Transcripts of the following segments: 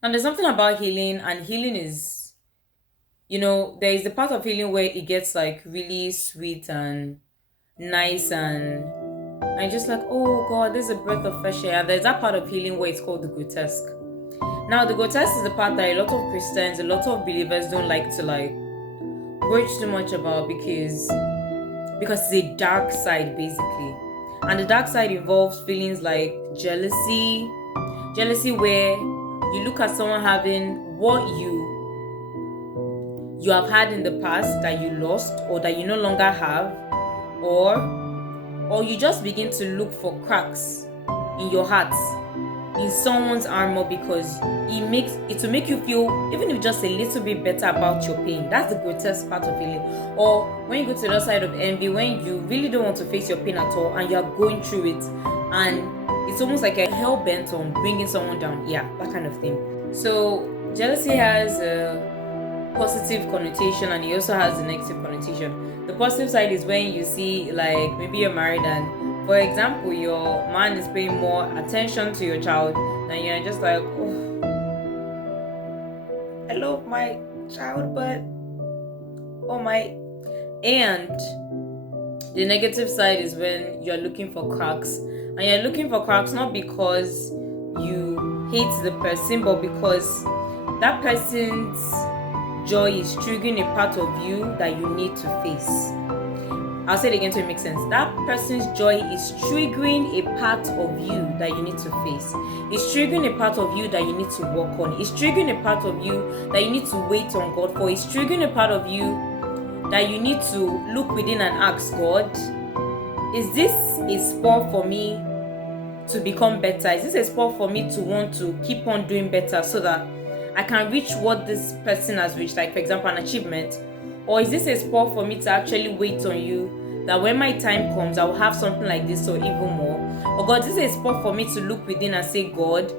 And there's something about healing, and healing is, there is the part of healing where it gets like really sweet and nice and just like, oh God, this is a breath of fresh air. And there's that part of healing where it's called the grotesque. Now, the grotesque is the part that a lot of Christians, a lot of believers don't like to like broach too much about because it's a dark side basically. And the dark side involves feelings like jealousy where you look at someone having what you have had in the past that you lost or that you no longer have, or you just begin to look for cracks in your heart, in someone's armor, because it will make you feel even if just a little bit better about your pain. That's the grotesque part of healing. Or when you go to the other side of envy, when you really don't want to face your pain at all and you are going through it, and it's almost like a hell bent on bringing someone down. Yeah, that kind of thing. So jealousy has a positive connotation and it also has a negative connotation. The positive side is when you see, like, maybe you're married and, for example, your man is paying more attention to your child and you're just like, oh, I love my child, but oh my. And the negative side is when you're looking for cracks, and you're looking for cracks not because you hate the person, but because that person's joy is triggering a part of you that you need to face. I'll say it again so it makes sense. That person's joy is triggering a part of you that you need to face. It's triggering a part of you that you need to work on. It's triggering a part of you that you need to wait on God for. It's triggering a part of you that you need to look within and ask God, is this a spur for me to become better? Is this a spur for me to want to keep on doing better so that I can reach what this person has reached, like for example an achievement? Or is this a spur for me to actually wait on you, that when my time comes I will have something like this or even more? Or God, this is a spur for me to look within and say, God,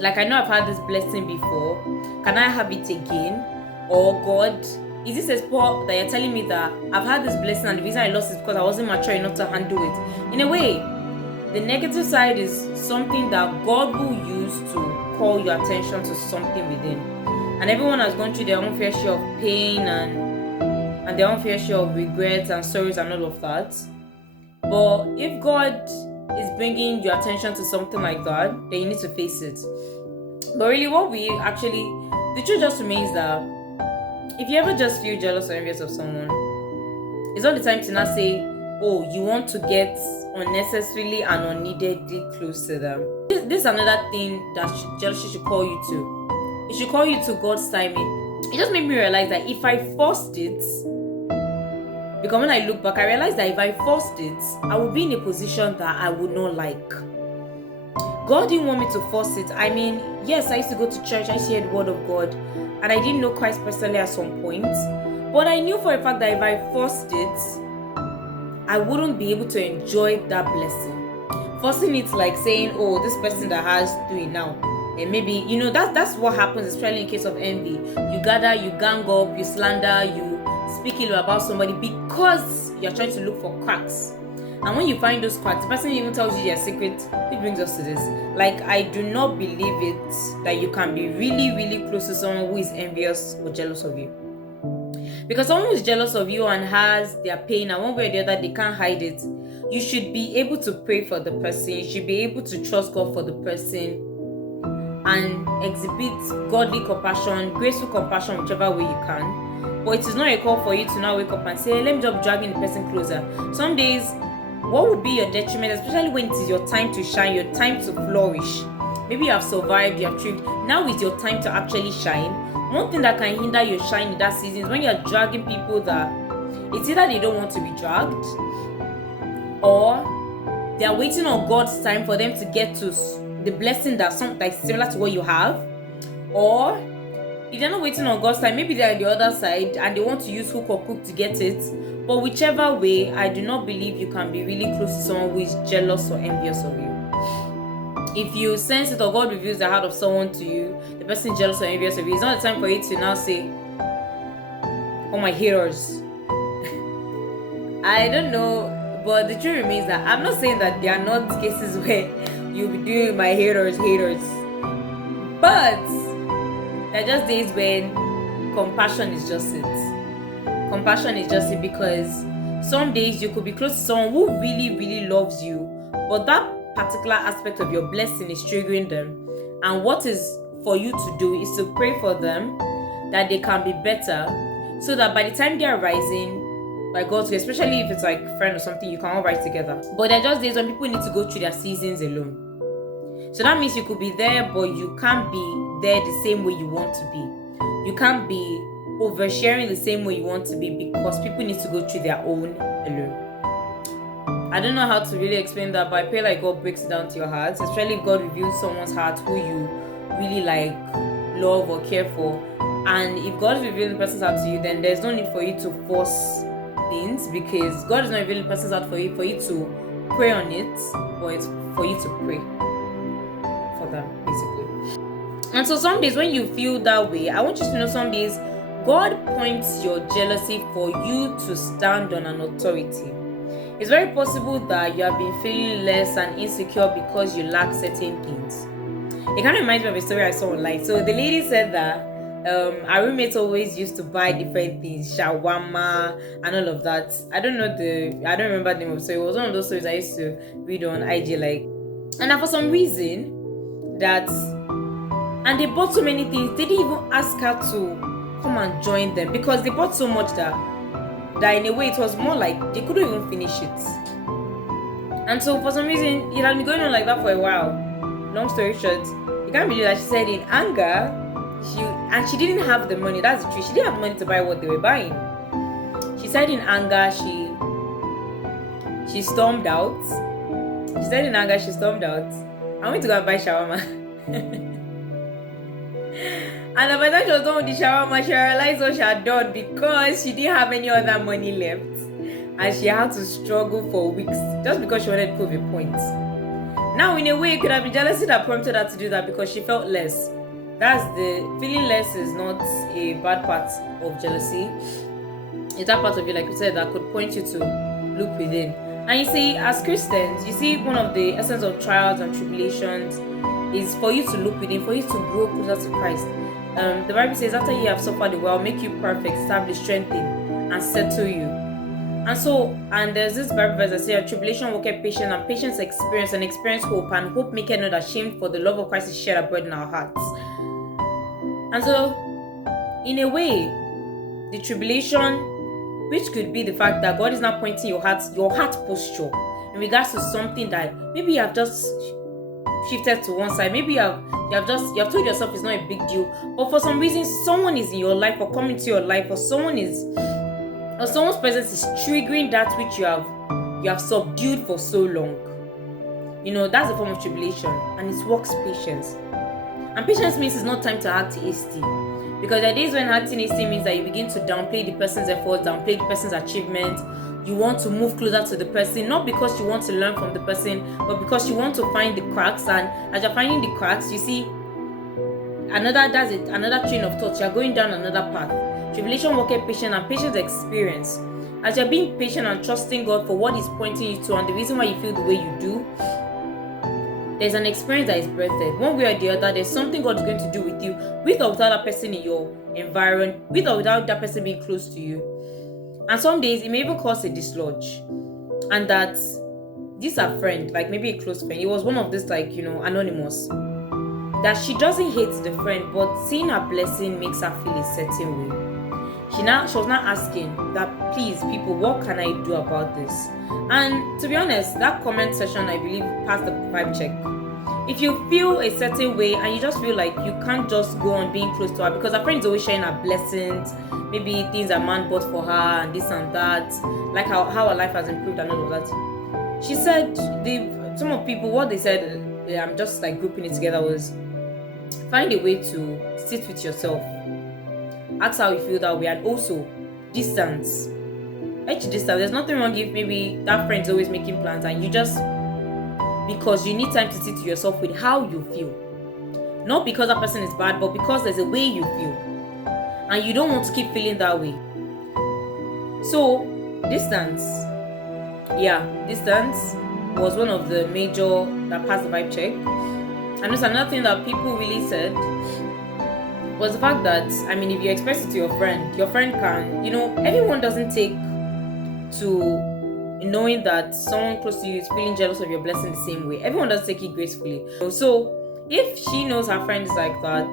like I know I've had this blessing before, can I have it again? Or God, is this a spur that you're telling me that I've had this blessing and the reason I lost is because I wasn't mature enough to handle it? In a way, the negative side is something that God will use to call your attention to something within. And everyone has gone through their own fair share of pain and their own fair share of regrets and sorrows and all of that. But if God is bringing your attention to something like that, then you need to face it. But really, the truth just remains that if you ever just feel jealous or envious of someone, it's not the time to not say, oh, you want to get unnecessarily and unneededly close to them. This is another thing that jealousy should call you to. It should call you to God's timing. It just made me realize that if I forced it, because when I look back, I realized that if I forced it, I would be in a position that I would not like. God didn't want me to force it. I mean, yes, I used to go to church, I used to hear the word of God, and I didn't know Christ personally at some point. But I knew for a fact that if I forced it, I wouldn't be able to enjoy that blessing. Forcing it like saying, oh, this person that has doing now, and maybe, that's what happens, especially in case of envy. You gather, you gang up, you slander, you speak ill about somebody because you're trying to look for cracks. And when you find those cracks, the person even tells you their secret. It brings us to this. Like, I do not believe it that you can be really, really close to someone who is envious or jealous of you. Because someone who is jealous of you and has their pain, and one way or the other they can't hide it, you should be able to pray for the person. You should be able to trust God for the person and exhibit godly compassion, graceful compassion, whichever way you can. But it is not a call for you to now wake up and say, hey, let me just dragging the person closer. Some days, what would be your detriment, especially when it is your time to shine, your time to flourish? Maybe you have survived, you have thrived. Now is your time to actually shine. One thing that can hinder your shine in that season is when you're dragging people that it's either they don't want to be dragged, or they're waiting on God's time for them to get to the blessing that's similar to what you have. Or if they're not waiting on God's time, maybe they're on the other side and they want to use hook or crook to get it. But whichever way, I do not believe you can be really close to someone who is jealous or envious of you. If you sense it or God reveals the heart of someone to you, the person is jealous or envious of you, it's not the time for you to now say, oh, my haters. I don't know, but the truth remains that I'm not saying that there are not cases where you'll be doing my haters. But There are just days when compassion is just it. Compassion is just it, because some days you could be close to someone who really, really loves you, but that particular aspect of your blessing is triggering them. And what is for you to do is to pray for them that they can be better, so that by the time they are rising, by God's grace, especially if it's like a friend or something, you can all rise together. But there are just days when people need to go through their seasons alone. So that means you could be there, but you can't be there the same way you want to be. You can't be oversharing the same way you want to be, because people need to go through their own alone. I don't know how to really explain that, but I pray like God breaks it down to your heart, especially if God reveals someone's heart who you really like, love or care for. And if God is revealing the person's heart to you, then there's no need for you to force things, because God is not revealing the person's heart for you to pray on it, but it's for you to pray for them, basically. And so some days when you feel that way, I want you to know some days God points your jealousy for you to stand on an authority. It's very possible that you have been feeling less and insecure because you lack certain things. It kind of reminds me of a story I saw online. So the lady said that our roommates always used to buy different things, shawarma and all of that. I don't remember the name of it. So it was one of those stories I used to read on IG, like, and for some reason and they bought so many things, they didn't even ask her to come and join them, because they bought so much that in a way it was more like they couldn't even finish it. And so for some reason it had been going on like that for a while. Long story short, you can't believe that she said in anger, she didn't have the money. That's the truth. She didn't have the money to buy what they were buying. She said in anger she stormed out. I went to go and buy shawarma. And by the time she was done with the shawarma, she realized what she had done, because she didn't have any other money left, and she had to struggle for weeks just because she wanted to prove a point. Now, in a way, it could have been jealousy that prompted her to do that, because she felt less. Feeling less is not a bad part of jealousy. It's that part of you, like we said, that could point you to look within. And you see, as Christians, you see, one of the essence of trials and tribulations is for you to look within, for you to grow closer to Christ. The Bible says, after you have suffered a while, make you perfect, establish, strengthen, and settle you. And there's this Bible verse that says, tribulation worketh patience, and patience experience, and experience hope, and hope maketh not ashamed, for the love of Christ is shed abroad in our hearts. And so, in a way, the tribulation, which could be the fact that God is now pointing your heart posture in regards to something that maybe you have just shifted to one side, maybe you have told yourself it's not a big deal, but for some reason someone is in your life or coming to your life, or someone's presence is triggering that which you have subdued for so long. That's a form of tribulation, and it works patience. And patience means it's not time to act hasty, because there are days when acting hasty means that you begin to downplay the person's efforts, downplay the person's achievement. You want to move closer to the person, not because you want to learn from the person, but because you want to find the cracks. And as you're finding the cracks, you see another train of thought. You're going down another path. Tribulation worketh patience, and patience experience. As you're being patient and trusting God for what He's pointing you to, and the reason why you feel the way you do, there's an experience that is birthed. One way or the other, there's something God is going to do with you, with or without that person in your environment, with or without that person being close to you. And some days it may even cause a dislodge. And that this a friend, like maybe a close friend, it was one of this, like, anonymous, that she doesn't hate the friend, but seeing her blessing makes her feel a certain way. She was not asking that, please people, what can I do about this? And to be honest, that comment section, I believe, passed the vibe check. If you feel a certain way and you just feel like you can't just go on being close to her, because her friend is always sharing her blessings, maybe things a man bought for her and this and that, like how her life has improved and all of that. She said, some of people, what they said, I'm just like grouping it together, was find a way to sit with yourself, ask how you feel that way, and also distance. There's nothing wrong if maybe that friend's always making plans and you just, because you need time to sit to yourself with how you feel, not because that person is bad, but because there's a way you feel and you don't want to keep feeling that way. So distance was one of the major that passed the vibe check. And it's another thing that people really said was the fact that, if you express it to your friend can, everyone doesn't take to knowing that someone close to you is feeling jealous of your blessing the same way. Everyone doesn't take it gracefully. So if she knows her friend is like that,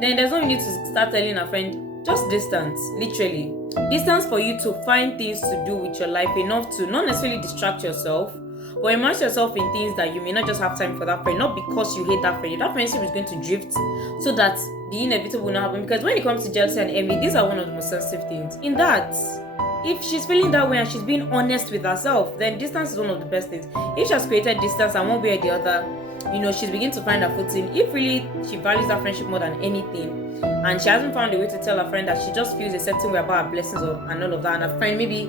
then there's no need to start telling her friend, just distance, literally. Distance for you to find things to do with your life, enough to not necessarily distract yourself, but immerse yourself in things that you may not just have time for that friend, not because you hate that friend. That friendship is going to drift so that the inevitable will not happen. Because when it comes to jealousy and envy, these are one of the most sensitive things. In that, if she's feeling that way and she's being honest with herself, then distance is one of the best things. If she has created distance and one way or the other, she's beginning to find her footing. If really she values that friendship more than anything, and she hasn't found a way to tell her friend that she just feels a certain way about her blessings and all of that, and her friend may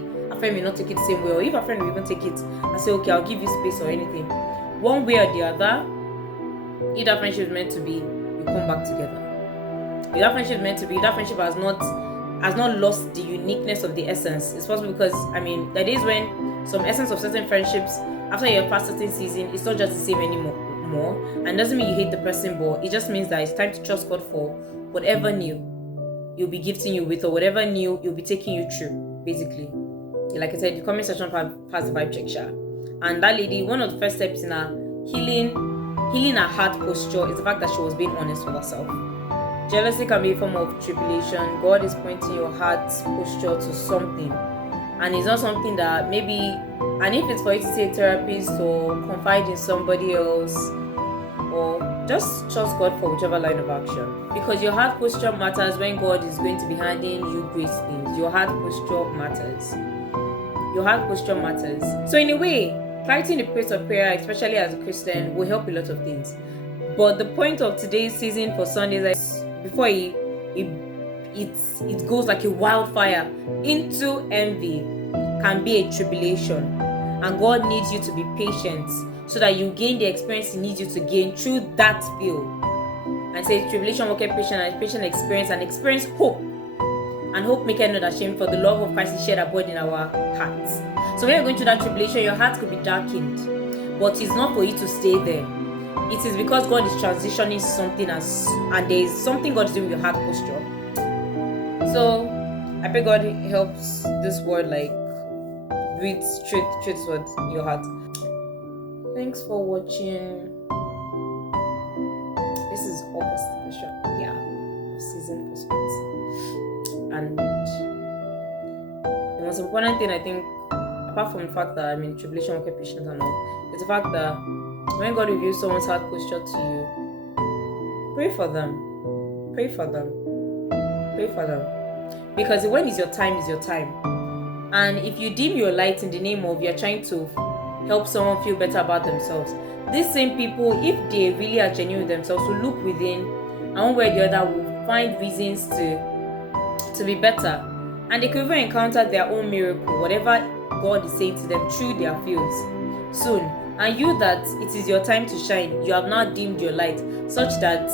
not take it the same way, or if her friend will even take it and say, okay, I'll give you space or anything, one way or the other, if that friendship is meant to be, you come back together. If that friendship is meant to be, that friendship has not lost the uniqueness of the essence. It's possible because there is when some essence of certain friendships, after you have passed certain season, it's not just the same anymore. And doesn't mean you hate the person, but it just means that it's time to trust God for whatever new He'll be gifting you with, or whatever new He'll be taking you through. Basically, like I said, the comment section pass the vibe check, and that lady, one of the first steps in her healing her heart posture is the fact that she was being honest with herself. Jealousy can be a form of tribulation. God is pointing your heart posture to something, and it's not something that maybe, and if it's for you to see a therapist or confide in somebody else, or just trust God for whichever line of action, because your heart posture matters when God is going to be handing you great things. Your heart posture matters. So in a way, clarity in the place of prayer, especially as a Christian, will help a lot of things. But the point of today's season for Sundays is, before it goes like a wildfire into envy, can be a tribulation, and God needs you to be patient so that you gain the experience He needs you to gain through that field. And say tribulation worketh patience, and patient experience hope, and hope maketh not ashamed, for the love of Christ is shed abroad in our hearts. So when you're going through that tribulation, your heart could be darkened, but it's not for you to stay there. It is because God is transitioning something, and there is something God is doing with your heart posture. So I pray God helps this word breathe straight towards your heart. Thanks for watching. This is August special, of season for sports. And the most important thing, I think, apart from the fact that tribulation, worketh patience and all, is the fact that when God reveals someone's heart posture to you, pray for them. Because when it's your time, it's your time. And if you dim your light in the name of you're trying to help someone feel better about themselves, these same people, if they really are genuine with themselves, will look within, and one way or the other will find reasons to be better. And they could even encounter their own miracle, whatever God is saying to them through their fields soon. And you, that it is your time to shine, you have now dimmed your light, such that,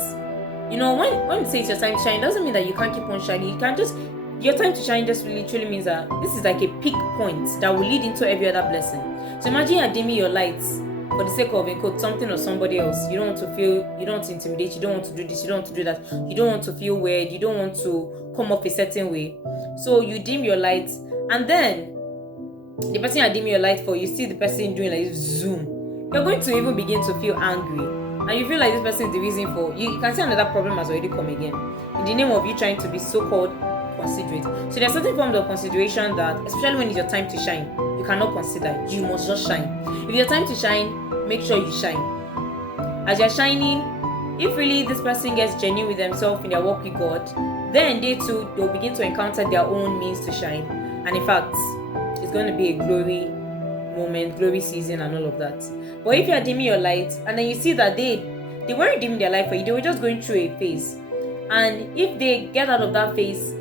when it says your time to shine, it doesn't mean that you can't keep on shining. You can't just, your time to shine just literally means that this is like a peak point that will lead into every other blessing. So imagine you're dimming your lights for the sake of, in quote, something or somebody else. You don't want to intimidate, you don't want to do this, you don't want to do that, you don't want to feel weird, you don't want to come off a certain way. So you dim your lights, and then the person you're dimming your light for, you see the person doing like zoom. You're going to even begin to feel angry, and you feel like this person is the reason for you can see another problem has already come again, in the name of you trying to be so-called considerate. So there's certain forms of consideration that, especially when it's your time to shine, you cannot consider. You must just shine. If your time to shine, make sure you shine. As you're shining, if really this person gets genuine with themselves in their walk with God, then they too, they'll begin to encounter their own means to shine. And in fact, it's going to be a glory moment, glory season and all of that. But if you're dimming your light, and then you see that they weren't dimming their light for you, they were just going through a phase. And if they get out of that phase,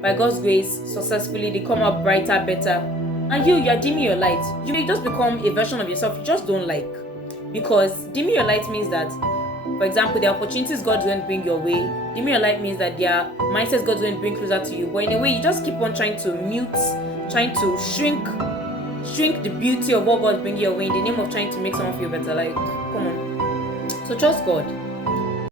by God's grace, successfully, they come out brighter, better. And you're dimming your light. You just become a version of yourself you just don't like. Because dimming your light means that, for example, the opportunities God's going to bring your way, dimming your light means that their mindsets God's going to bring closer to you. But in a way, you just keep on trying to shrink the beauty of what God's bringing your way in the name of trying to make someone feel better. Like, come on. So trust God.